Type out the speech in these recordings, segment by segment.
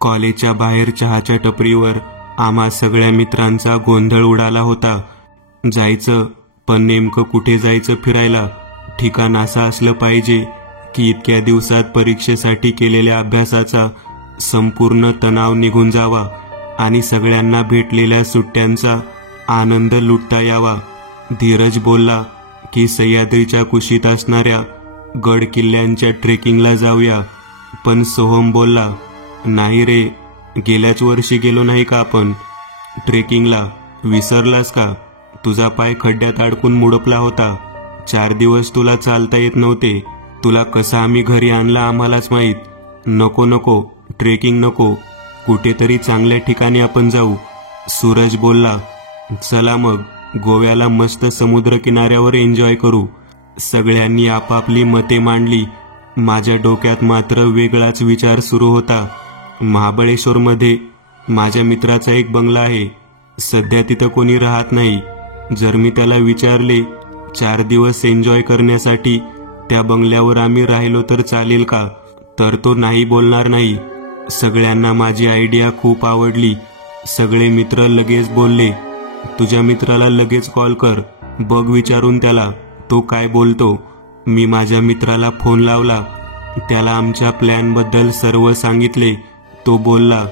कॉलेजच्या बाहेर चहाच्या टपरीवर आम्हा सगळ्या मित्रांचा गोंधळ उडाला होता. जायचं, पण नेमकं कुठे जायचं फिरायला? ठिकाण असं असलं पाहिजे की इतक्या दिवसात परीक्षेसाठी केलेल्या अभ्यासाचा संपूर्ण तणाव निघून जावा आणि सगळ्यांना भेटलेल्या सुट्ट्यांचा आनंद लुटता यावा. धीरज बोलला की सह्याद्रीच्या कुशीत असणाऱ्या गड किल्ल्यांच्या ट्रेकिंगला जाऊया, पण सोहम बोलला, नाही रे, गेल्याच वर्षी गेलो नाही का आपण ट्रेकिंगला? विसरलास का? तुझा पाय खड्ड्यात अडकून मुडपला होता. 4 दिवस तुला चालता येत नव्हते. तुला कसा आम्ही घरी आणला आम्हालाच माहीत. नको नको, ट्रेकिंग नको, कुठेतरी चांगल्या ठिकाणी आपण जाऊ. सूरज बोलला, चला मग गोव्याला मस्त समुद्र किनाऱ्यावर एन्जॉय करू. सगळ्यांनी आपापली मते मांडली. माझ्या डोक्यात मात्र वेगळाच विचार सुरू होता. महाबळेश्वरमध्ये माझ्या मित्राचा एक बंगला आहे. सध्या तिथं कोणी राहत नाही. जर मी त्याला विचारले 4 दिवस एन्जॉय करण्यासाठी त्या बंगल्यावर आम्ही राहिलो तर चालेल का, तर तो नाही बोलणार नाही. सगळ्यांना माझी आयडिया खूप आवडली. सगळे मित्र लगेच बोलले, तुझ्या मित्राला लगेच कॉल कर, बघ विचारून त्याला, तो काय बोलतो. मी माझ्या मित्राला फोन लावला. त्याला आमच्या प्लॅनबद्दल सर्व सांगितले. तो बोलला,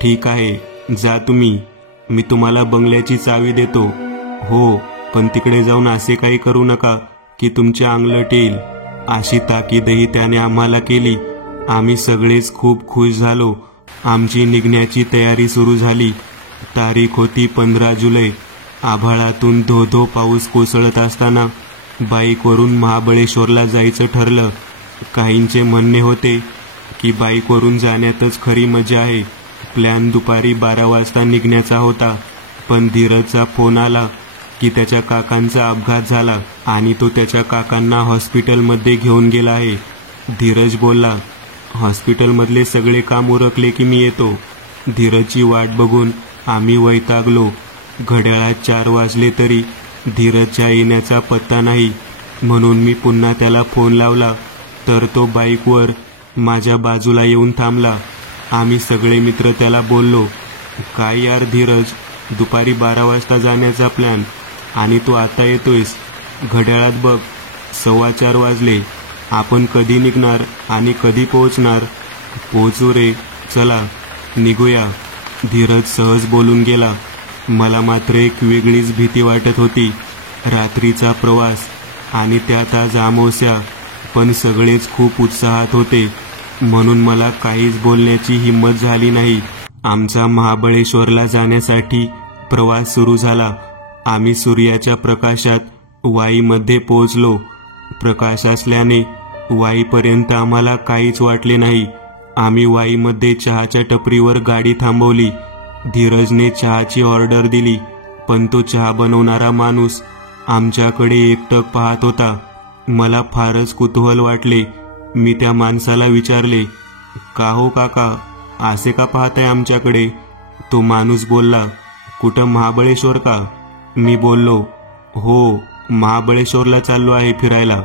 ठीक आहे, जा तुम्ही, मी तुम्हाला बंगल्याची चावी देतो. हो, पण तिकडे जाऊन असे काही करू नका की तुमचे अंगलट येईल. अशी ताकीदही त्याने आम्हाला केली. आम्ही सगळेच खूप खुश झालो. आमची निघण्याची तयारी सुरू झाली. तारीख होती 15 जुलै. आभाळातून धो धो पाऊस कोसळत असताना बाईकवरून महाबळेश्वरला जायचं ठरलं. काहींचे म्हणणे होते की बाईकवरून जाण्यातच खरी मजा आहे. प्लॅन दुपारी 12 वाजता निघण्याचा होता, पण धीरजचा फोन आला की त्याच्या काकांचा अपघात झाला आणि तो त्याच्या काकांना हॉस्पिटलमध्ये घेऊन गेला आहे. धीरज बोलला, हॉस्पिटलमधले सगळे काम उरकले की मी येतो. धीरजची वाट बघून आम्ही वैतागलो. घड्याळात 4 वाजले तरी धीरजच्या येण्याचा पत्ता नाही. म्हणून मी पुन्हा त्याला फोन लावला तर तो बाईकवर माझ्या बाजूला येऊन थांबला. आम्ही सगळे मित्र त्याला बोललो, काय यार धीरज, दुपारी 12 वाजता जाण्याचा प्लॅन आणि तू आता येतोयस. घड्याळात बघ, 4:15 वाजले. आपण कधी निघणार आणि कधी पोहोचणार? पोहोचू रे, चला निघूया. धीरज सहज बोलून गेला. मला मात्र एक वेगळीच भीती वाटत होती. रात्रीचा प्रवास आणि त्यात आज अमावस्या, पण सगळेच खूप उत्साहात होते, म्हणून मला काहीच बोलण्याची हिंमत झाली नाही. आमचा महाबळेश्वरला जाण्यासाठी प्रवास सुरू झाला. आम्ही सूर्याच्या प्रकाशात वाईमध्ये पोहोचलो. प्रकाश असल्याने वाईपर्यंत आम्हाला काहीच वाटले नाही. आम्ही वाईमध्ये चहाच्या टपरीवर गाडी थांबवली. धीरजने चहाची ऑर्डर दिली, पण तो चहा बनवणारा माणूस आमच्याकडे एकटक पाहत होता. मला फारच कुतूहल वाटले. मी त्या माणसाला विचारले, का हो काका, असे का पाहताय आमच्याकडे? तो माणूस बोलला, कुठं महाबळेश्वर का? मी बोललो, हो, महाबळेश्वरला चाललो आहे फिरायला.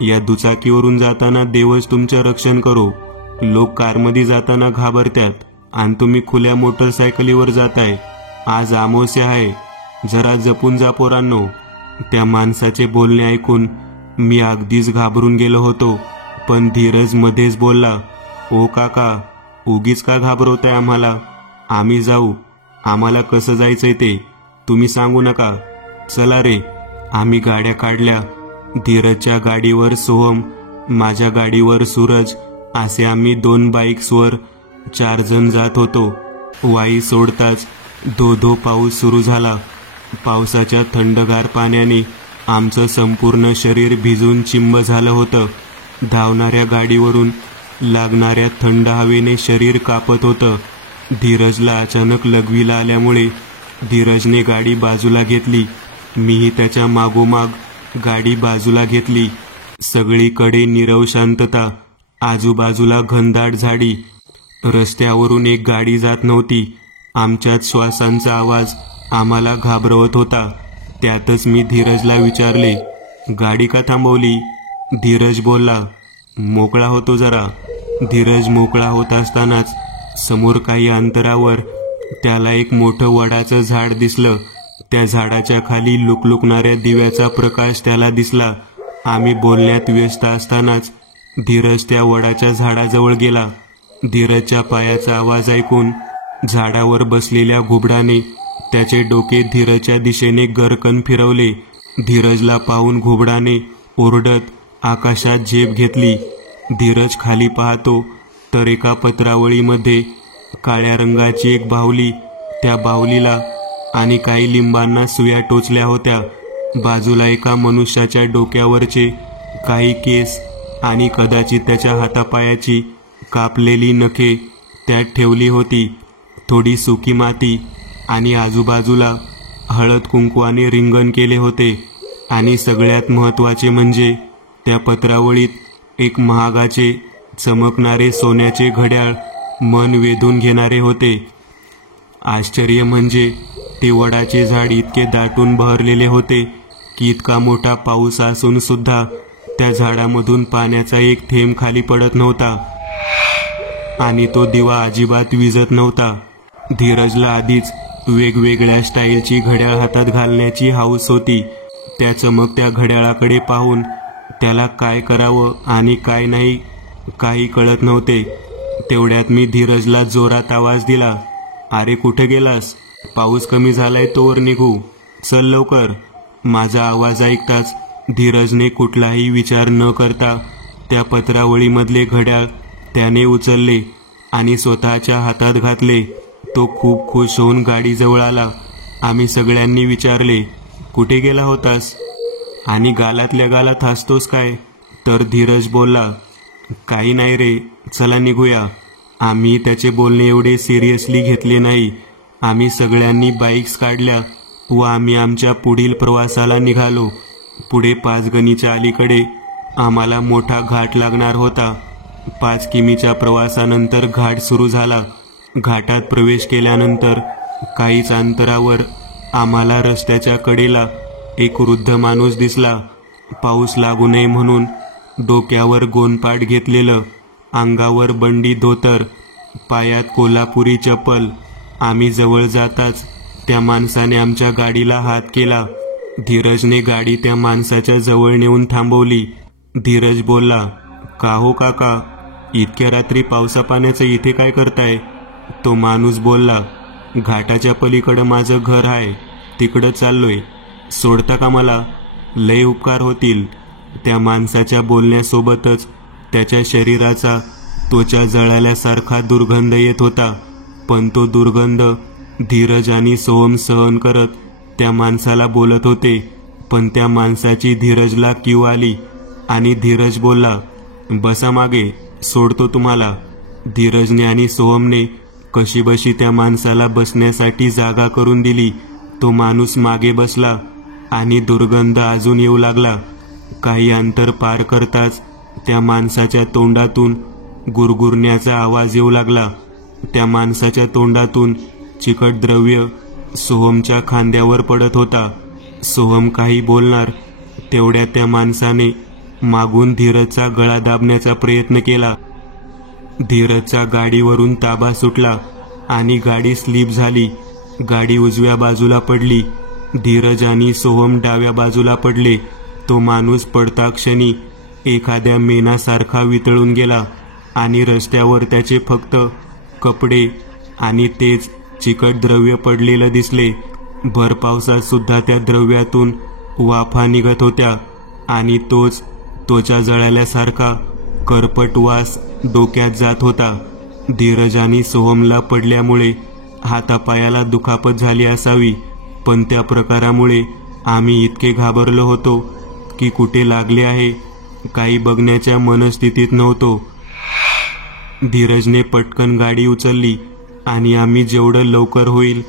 या दुचाकीवरून जाताना देवच तुमचं रक्षण करो. लोक कारमध्ये जाताना घाबरतात आणि तुम्ही खुल्या मोटरसायकलीवर जाताय. आज अमावस्या आहे, जरा जपून जा पोरांनो. त्या माणसाचे बोलणे ऐकून मी अगदीच घाबरून गेलो होतो. पण धीरज मध्येच बोलला, ओ काका, उगीच का घाबरवताय आम्हाला? आम्ही जाऊ. आम्हाला कसं जायचंय ते तुम्ही सांगू नका. चला रे. आम्ही गाड्या काढल्या. धीरजच्या गाडीवर सोहम, माझ्या गाडीवर सूरज, असे आम्ही 2 बाईक्सवर 4 जण जात होतो. वाई सोडताच धो धो पाऊस सुरू झाला. पावसाच्या थंडगार पाण्याने आमचं संपूर्ण शरीर भिजून चिंब झालं होतं. धावणाऱ्या गाडीवरून लागणाऱ्या थंड हवेने शरीर कापत होतं. धीरजला अचानक लघवीला आल्यामुळे धीरजने गाडी बाजूला घेतली. मीही त्याच्या मागोमाग गाडी बाजूला घेतली. सगळीकडे नीरव शांतता. आजूबाजूला घनदाट झाडी. रस्त्यावरून एक गाडी जात नव्हती. आमच्यात श्वासांचा आवाज आम्हाला घाबरवत होता. त्यातच मी धीरजला विचारले, गाडी का थांबवली? धीरज बोलला, मोकळा होतो जरा. धीरज मोकळा होत असतानाच समोर काही अंतरावर त्याला एक मोठं वडाचं झाड दिसलं. त्या झाडाच्या खाली लुकलुकणाऱ्या दिव्याचा प्रकाश त्याला दिसला. आम्ही बोलण्यात व्यस्त असतानाच धीरज त्या वडाच्या झाडाजवळ गेला. धीरजच्या पायाचा आवाज ऐकून झाडावर बसलेल्या घुबडाने त्याचे डोके धीरजच्या दिशेने गरकन फिरवले. धीरजला पाहून घुबडाने ओरडत आकाशात झेप घेतली. धीरज खाली पाहतो तर एका पत्रावळीमध्ये काळ्या रंगाची एक बाहुली, त्या बाहुलीला आणि काही लिंबांना सुया टोचल्या होत्या. बाजूला एका मनुष्याच्या डोक्यावरचे काही केस आणि कदाचित त्याच्या हातापायाची कापलेली नखे त्यात ठेवली होती. थोडी सुकी माती आणि आजूबाजूला हळद कुंकवाने रिंगण केले होते. आणि सगळ्यात महत्त्वाचे म्हणजे त्या पत्रावळीत एक महागाचे चमकणारे सोन्याचे घड्याळ मन वेधून घेणारे होते. आश्चर्य म्हणजे ते वडाचे झाड इतके दाटून बहरलेले होते की इतका मोठा पाऊस असून सुद्धा त्या झाडामधून पाण्याचा एक थेंब खाली पडत नव्हता आणि तो दिवा अजिबात विझत नव्हता. धीरजला आधीच वेगवेगळ्या स्टाईलची घड्याळ हातात घालण्याची हौस होती. त्या चमकत्या घड्याळाकडे पाहून त्याला काय करावं आणि काय नाही काही कळत नव्हते. तेवढ्यात मी धीरजला जोरात आवाज दिला, अरे कुठे गेलास? पाऊस कमी झालाय तोवर निघू, चल लवकर. माझा आवाज ऐकताच धीरजने कुठलाही विचार न करता त्या पत्रावळीमधले घड्याळ त्याने उचलले आणि स्वतःच्या हातात घातले. तो खूप खुश होऊन गाडीजवळ आला. आम्ही सगळ्यांनी विचारले, कुठे गेला होतास आणि गालातल्या गालात हसतोस काय? तर धीरज बोलला, काही नाही रे, चला निघूया. आम्ही त्याचे बोलणे एवढे सिरियसली घेतले नाही. आम्ही सगळ्यांनी बाईक्स काढल्या व आम्ही आमच्या पुढील प्रवासाला निघालो. पुढे 5 गणीच्या अलीकडे आम्हाला मोठा घाट लागणार होता. 5 किमीच्या प्रवासानंतर घाट सुरू झाला. घाटात प्रवेश केल्यानंतर काहीच अंतरावर आम्हाला रस्त्याच्या कडेला एक वृद्ध माणूस दिसला. पाऊस लागू नये म्हणून डोक्यावर गोनपाट घेतलेलं, अंगावर बंडी धोतर, पायात कोल्हापुरी चप्पल. आम्ही जवळ जाताच त्या माणसाने आमच्या गाडीला हात केला. धीरजने गाडी त्या माणसाच्या जवळ नेऊन थांबवली. धीरज बोलला, का हो काका, इतक्या रात्री पावसा पाण्याचं इथे काय करताय? तो माणूस बोलला, घाटाच्या पलीकडं माझं घर आहे, तिकडं चाललोय, सोडता का मला? लय उपकार होतील. त्या माणसाच्या बोलण्यासोबतच त्याच्या शरीराचा त्वचा जळाल्यासारखा दुर्गंध येत होता. पण तो दुर्गंध धीरज आणि सोहम सहन करत त्या माणसाला बोलत होते. पण त्या माणसाची धीरजला कीव आली आणि धीरज बोलला, बसा मागे, सोडतो तुम्हाला. धीरजने आणि सोहमने कशीबशी त्या माणसाला बसण्यासाठी जागा करून दिली. तो माणूस मागे बसला आणि दुर्गंध अजून येऊ लागला. काही अंतर पार करताच त्या माणसाच्या तोंडातून गुरगुरण्याचा आवाज येऊ लागला. त्या माणसाच्या तोंडातून चिकट द्रव्य सोहमच्या खांद्यावर पडत होता. सोहम काही बोलणार तेवढ्या त्या माणसाने मागून धीरजचा गळा दाबण्याचा प्रयत्न केला. धीरजचा गाडीवरून ताबा सुटला आणि गाडी स्लिप झाली. गाडी उजव्या बाजूला पडली. धीरज आणि सोहम डाव्या बाजूला पडले. तो माणूस पडता क्षणी एखाद्या मेणासारखा वितळून गेला आणि रस्त्यावर त्याचे फक्त कपडे आणि तेच चिकट द्रव्य पडलेलं दिसले. भर पावसात सुद्धा त्या द्रव्यातून वाफा निघत होत्या आणि तोच त्वचा जळाल्यासारखा करपट वास डोक्यात जात होता. धीरज आणि सोहमला पडल्यामुळे हातापायाला दुखापत झाली असावी, पण त्या प्रकारामुळे आम्ही इतके घाबरलो होतो की कुठे लागले आहे काही बघण्याच्या मनस्थितीत नव्हतो. धीरजने पटकन गाडी उचलली आणि आम्ही जेवढं लवकर होईल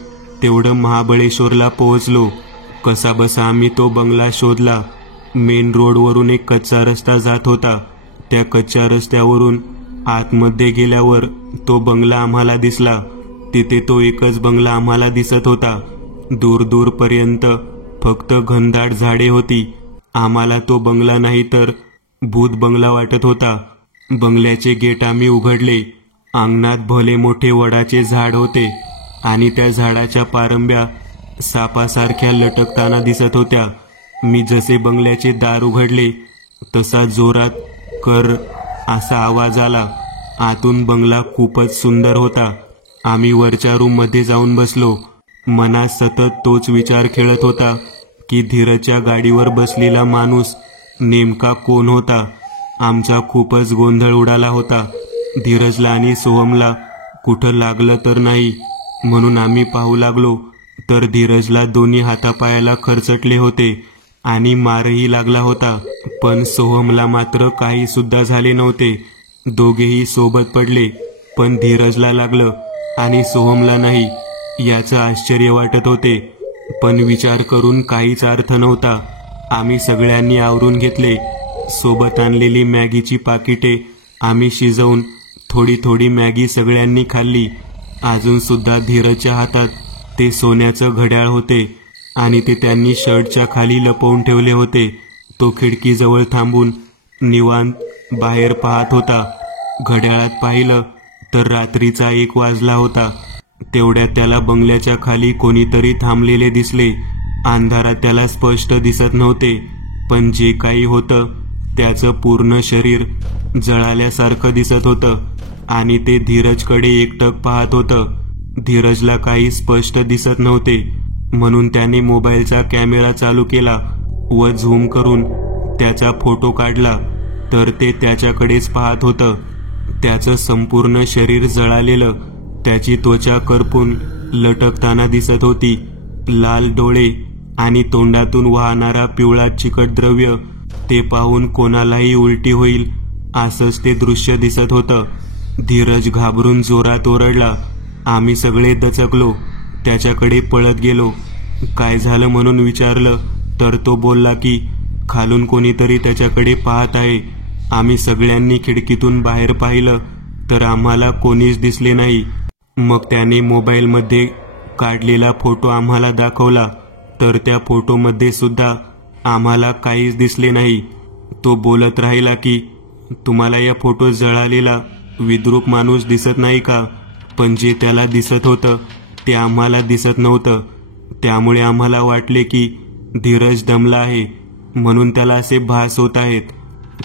तेवढं महाबळेश्वरला पोहोचलो. कसाबसा आम्ही तो बंगला शोधला. मेन रोडवरून एक कच्चा रस्ता जात होता. त्या कच्च्या रस्त्यावरून आतमध्ये गेल्यावर तो बंगला आम्हाला दिसला. तिथे तो एकच बंगला आम्हाला दिसत होता. दूर दूरपर्यंत फक्त घनदाट झाडे होती. आम्हाला तो बंगला नाही तर भूत बंगला वाटत होता. बंगल्याचे गेट आम्ही उघडले अंगणात भले मोठे वडाचे झाड होते आणि त्या झाडाच्या पारंब्या सापासारख्या लटकताना दिसत होत्या. मी जसे बंगल्याचे दार उघडले तसा जोरात कर असा आवाज आला. आतून बंगला खूपच सुंदर होता. आम्ही वरच्या रूममध्ये जाऊन बसलो. मनात सतत तोच विचार खेळत होता की धीरजच्या गाडीवर बसलेला माणूस नेमका कोण होता. आमचा खूपच गोंधळ उडाला होता. धीरजला आणि सोहमला कुठं लागलं तर नाही म्हणून आम्ही पाहू लागलो तर धीरजला दोन्ही हातापायाला खरचटले होते आणि मारही लागला होता. पण सोहमला मात्र काही सुद्धा झाले नव्हते. दोघेही सोबत पडले, पण धीरजला लागलं आणि सोहमला नाही याचं आश्चर्य वाटत होते. पण विचार करून काहीच अर्थ नव्हता. आम्ही सगळ्यांनी आवरून घेतले. सोबत आणलेली मॅगीची पाकिटे आम्ही शिजवून थोडी थोडी मॅगी सगळ्यांनी खाल्ली. अजून सुद्धा धीरजच्या हातात ते सोन्याचं घड्याळ होते आणि ते त्यांनी शर्टच्या खाली लपवून ठेवले होते. तो खिडकीजवळ थांबून निवांत बाहेर पाहत होता. घड्याळात पाहिलं तर रात्रीचा 1 वाजला होता. तेवढ्यात त्याला बंगल्याच्या खाली कोणीतरी थांबलेले दिसले. अंधारात त्याला स्पष्ट दिसत नव्हते, पण जे काही होतं त्याचं पूर्ण शरीर जळाल्यासारखं दिसत होतं आणि ते धीरजकडे एकटक पाहत होतं. धीरजला काही स्पष्ट दिसत नव्हते म्हणून त्याने मोबाईलचा कॅमेरा चालू केला व झूम करून त्याचा फोटो काढला तर ते त्याच्याकडेच पाहत होतं. त्याचं संपूर्ण शरीर जळालेलं, त्याची त्वचा करपून लटकताना दिसत होती. लाल डोळे आणि तोंडातून वाहणारा पिवळा चिकट द्रव्य, ते पाहून कोणालाही उलटी होईल असंच ते दृश्य दिसत होतं. धीरज घाबरून जोरात ओरडला. आम्ही सगळे दचकलो. त्याच्याकडे पळत गेलो. काय झालं म्हणून विचारलं तर तो बोलला की खालून कोणीतरी त्याच्याकडे पाहत आहे. आम्ही सगळ्यांनी खिडकीतून बाहेर पाहिलं तर आम्हाला कोणीच दिसले नाही. मग त्याने मोबाईलमध्ये काढलेला फोटो आम्हाला दाखवला तर त्या फोटोमध्ये सुद्धा आम्हाला काहीच दिसले नाही. तो बोलत राहिला की तुम्हाला या फोटोत जळालेला विद्रूप माणूस दिसत नाही का? पण जे त्याला दिसत होतं ते आम्हाला दिसत नव्हतं. त्यामुळे आम्हाला वाटले की धीरज दमला आहे म्हणून त्याला असे भास होत आहेत.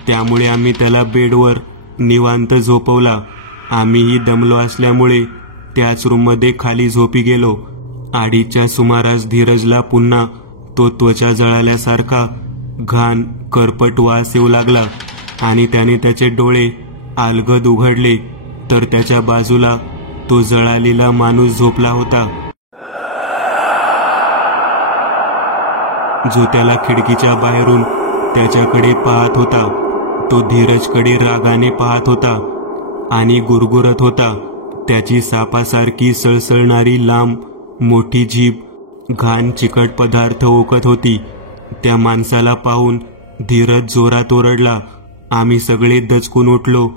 त्यामुळे आम्ही त्याला बेडवर निवांत झोपवला. आम्हीही दमलो असल्यामुळे त्याच रूममध्ये खाली झोपी गेलो. 2:30च्या सुमारास धीरजला पुन्हा तो त्वचा जळाल्यासारखा घाण करपट वास येऊ लागला आणि त्याने त्याचे डोळे अलगद उघडले तर त्याच्या बाजूला तो जळालेला माणूस झोपला होता, जो त्याला खिडकीच्या बाहेरून त्याच्याकडे पाहत होता. तो धीरजकडे रागाने पाहत होता आणि गुरगुरत होता. त्याची सापासारखी सळसळणारी लांब मोठी जीभ घाण चिकट पदार्थ ओकत होती. त्या माणसाला पाहून धीरज जोरात ओरडला. आम्ही सगळे दचकून उठलो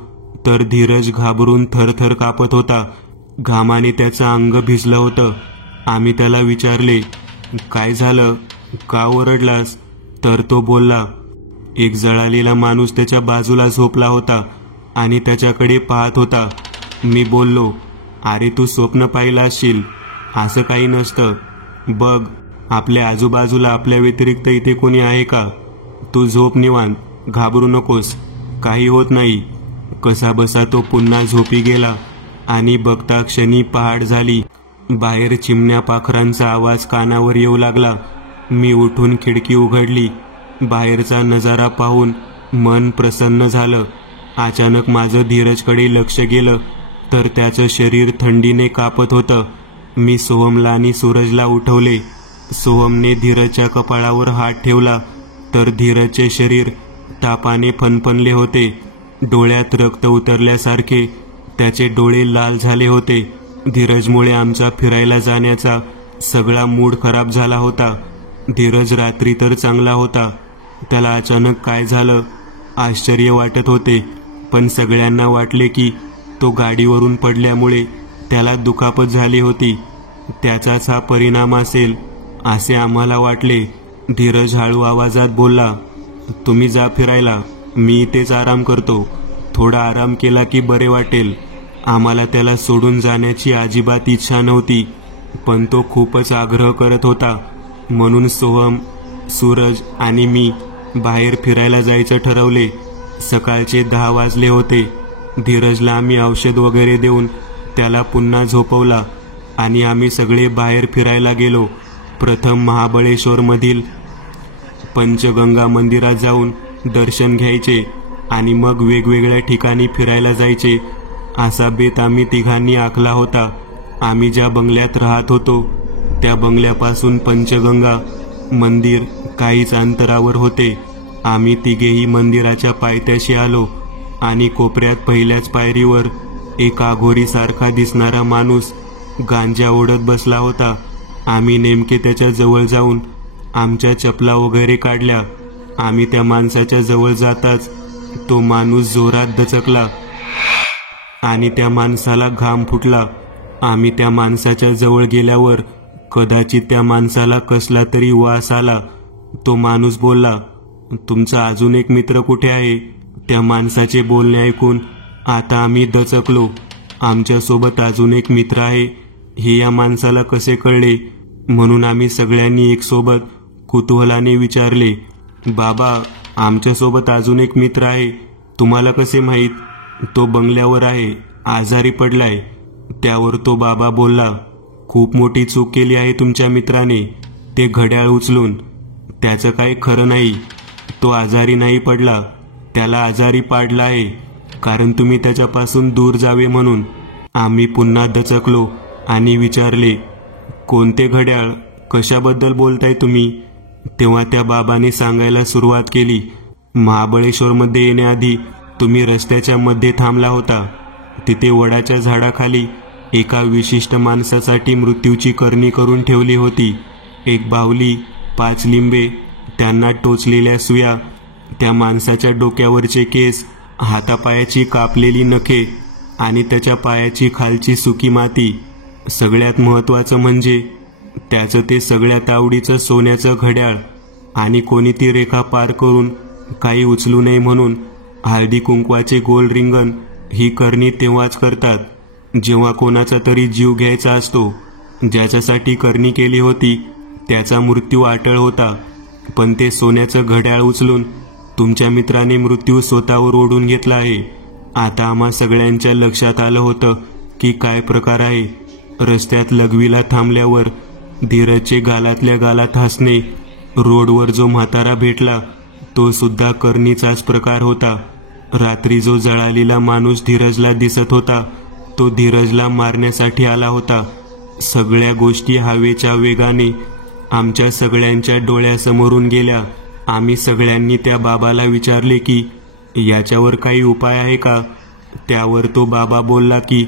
तर धीरज घाबरून थरथर कापत होता. घामाने त्याचं अंग भिजलं होतं. आम्ही त्याला विचारले, काय झालं, का ओरडलास? तर तो बोलला, एक जळालेला माणूस त्याच्या बाजूला झोपला होता आणि त्याच्याकडे पाहत होता. मी बोललो, अरे तू स्वप्न पाहिलं असशील, असं काही नसतं. बघ, आपल्या आजूबाजूला आपल्या व्यतिरिक्त इथे कोणी आहे का? तू झोप निवांत, घाबरू नकोस, काही होत नाही. कसा बसा तो पुन्हा झोपी गेला आणि बघता क्षणी पहाट झाली. बाहेर चिमण्या पाखरांचा आवाज कानावर येऊ लागला. मी उठून खिडकी उघडली. बाहेरचा नजारा पाहून मन प्रसन्न झालं. अचानक माझं धीरजकडे लक्ष गेलं तर त्याचं शरीर थंडीने कापत होतं. मी सोहमला आणि सूरजला उठवले. सोहमने धीरजच्या कपाळावर हात ठेवला तर धीरजचे शरीर तापाने फणफणले होते. डोळ्यात रक्त उतरल्यासारखे त्याचे डोळे लाल झाले होते. धीरजमुळे आमचा फिरायला जाण्याचा सगळा मूड खराब झाला होता. धीरज रात्री तर चांगला होता, त्याला अचानक काय झालं आश्चर्य वाटत होते. पण सगळ्यांना वाटले की तो गाडीवरून पडल्यामुळे त्याला दुखापत झाली होती, त्याचाच हा परिणाम असेल असे आम्हाला वाटले. धीरज हळू आवाजात बोलला, तुम्ही जा फिरायला, मी इथेच आराम करतो. थोडा आराम केला की बरे वाटेल. आम्हाला त्याला सोडून जाण्याची अजिबात इच्छा नव्हती, पण तो खूपच आग्रह करत होता. म्हणून सोहम, सूरज आणि मी बाहेर फिरायला जायचं ठरवले. सकाळचे 10 वाजले होते. धीरजला आम्ही औषध वगैरे देऊन त्याला पुन्हा झोपवला आणि आम्ही सगळे बाहेर फिरायला गेलो. प्रथम महाबळेश्वरमधील पंचगंगा मंदिरात जाऊन दर्शन घ्यायचे आणि मग वेगवेगळ्या ठिकाणी फिरायला जायचे, असा बेत आम्ही तिघांनी आखला होता. आम्ही ज्या बंगल्यात राहत होतो त्या बंगल्यापासून पंचगंगा मंदिर काहीच अंतरावर होते. आम्ही तिघेही मंदिराच्या पायथ्याशी आलो आणि कोपऱ्यात पहिल्याच पायरीवर एक आघोरीसारखा दिसणारा माणूस गांजा ओढत बसला होता. आम्ही नेमके त्याच्या जवळ जाऊन आमच्या चपला वगैरे काढल्या. आम्ही त्या माणसाच्या जवळ जाताच तो माणूस जोरात दचकला आणि त्या माणसाला घाम फुटला. आम्ही त्या माणसाच्या जवळ गेल्यावर कदाचित त्या माणसाला कसला तरी वास आला. तो माणूस बोलला, तुमचा अजून एक मित्र कुठे आहे? त्या माणसाचे बोलणे ऐकून आता आम्ही दचकलो. आमच्यासोबत अजून एक मित्र आहे हे या माणसाला कसे कळले? म्हणून आम्ही सगळ्यांनी एक सोबत कुतूहलाने विचारले, बाबा, आमच्यासोबत अजून एक मित्र आहे, तुम्हाला कसे माहीत? तो बंगल्यावर आहे, आजारी पडलाय. त्यावर तो बाबा बोलला, खूप मोठी चूक केली आहे तुमच्या मित्राने ते घड्याळ उचलून. त्याचं काही खरं नाही. तो आजारी नाही पडला, त्याला आजारी पाडला आहे, कारण तुम्ही त्याच्यापासून दूर जावे म्हणून. आम्ही पुन्हा दचकलो आणि विचारले, कोणते घड्याळ? कशाबद्दल बोलताय तुम्ही? तेव्हा त्या बाबाने सांगायला सुरुवात केली, महाबळेश्वरमध्ये येण्याआधी तुम्ही रस्त्याच्या मध्ये थांबला होता. तिथे वडाच्या झाडाखाली एका विशिष्ट माणसासाठी मृत्यूची करणी करून ठेवली होती. एक बाहुली, 5 लिंबे, त्यांना टोचलेल्या सुया, त्या माणसाच्या डोक्यावरचे केस, हातापायाची कापलेली नखे आणि त्याच्या पायाची खालची सुकी माती. सगळ्यात महत्त्वाचं म्हणजे त्याचं ते सगळ्यात आवडीचं सोन्याचं घड्याळ. आणि कोणी ती रेखा पार करून काही उचलू नये म्हणून हळदी कुंकवाचे गोल रिंगण ही करणी तेव्हाच करतात जेव्हा कोणाचा तरी जीव घ्यायचा असतो. ज्याच्यासाठी करणी केली होती त्याचा मृत्यू अटळ होता, पण ते सोन्याचं घड्याळ उचलून तुमच्या मित्राने मृत्यू स्वतःवर ओढून घेतला आहे. आता आम्हा सगळ्यांच्या लक्षात आलं होतं की काय प्रकार आहे. रस्त्यात लघवीला थांबल्यावर धीरजचे गालातल्या गालात हसणे. रोडवर जो म्हातारा भेटला तो सुद्धा करणीचाच प्रकार होता. रात्री जो जळालेला माणूस धीरजला दिसत होता तो धीरजला मारण्यासाठी आला होता. सगळ्या गोष्टी हवेच्या वेगाने आमच्या सगळ्यांच्या डोळ्यासमोरून गेल्या. आम्ही सगळ्यांनी त्या बाबाला विचारले की याच्यावर काही उपाय आहे का? त्यावर तो बाबा बोलला की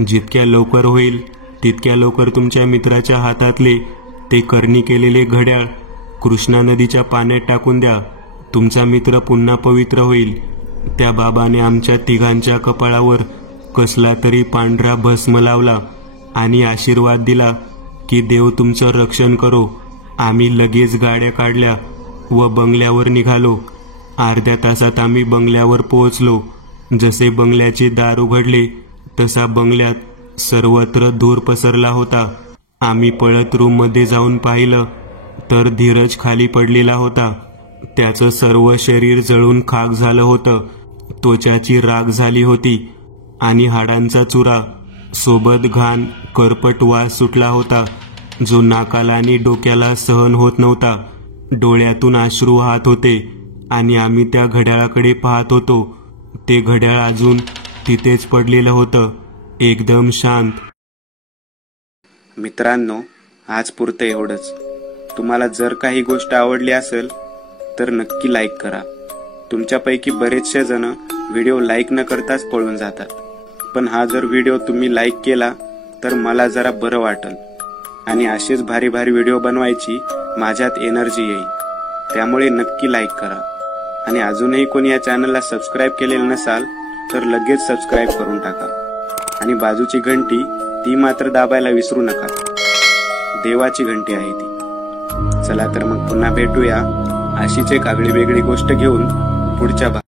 जितक्या लवकर होईल तितक्या लवकर तुमच्या मित्राच्या हातातले ते करणी केलेले घड्याळ कृष्णा नदीच्या पाण्यात टाकून द्या, तुमचा मित्र पुन्हा पवित्र होईल. त्या बाबाने आमच्या तिघांच्या कपाळावर कसला तरी पांढरा भस्म लावला आणि आशीर्वाद दिला की देव तुमचं रक्षण करो. आम्ही लगेच गाड्या काढल्या व बंगल्यावर निघालो. अर्ध्या तासात आम्ही बंगल्यावर पोहोचलो. जसे बंगल्याचे दार उघडले तसा बंगल्यात सर्वत्र धूर पसरला होता. आम्ही पळत रूममध्ये जाऊन पाहिलं तर धीरज खाली पडलेला होता. त्याचं सर्व शरीर जळून खाक झालं होतं. त्वचाची राख झाली होती आणि हाडांचा चुरा सोबत घाण करपट वास सुटला होता जो नाकाला आणि डोक्याला सहन होत नव्हता. डोळ्यातून अश्रू वाहत होते आणि आम्ही त्या घड्याळाकडे पाहत होतो. ते घड्याळ अजून तिथेच पडलेलं होतं, एकदम शांत. मित्रांनो, आज पुरतं एवढंच. तुम्हाला जर काही गोष्ट आवडली असेल तर नक्की लाईक करा. तुमच्यापैकी बरेचसे जण व्हिडिओ लाईक न करताच पळून जातात, पण हा जर व्हिडिओ तुम्ही लाईक केला तर मला जरा बरं वाटेल आणि असेच भारी भारी व्हिडिओ बनवायची माझ्यात एनर्जी येईल. त्यामुळे नक्की लाईक करा. आणि अजूनही कोणी या चॅनलला सबस्क्राईब केलेलं नसाल तर लगेच सबस्क्राईब करून टाका. आणि बाजूची घंटी ती मात्र दाबायला विसरू नका. देवाची घंटी आहे ती. चला तर मग पुन्हा भेटूया अशीच एक आगळी वेगळी गोष्ट घेऊन पुढच्या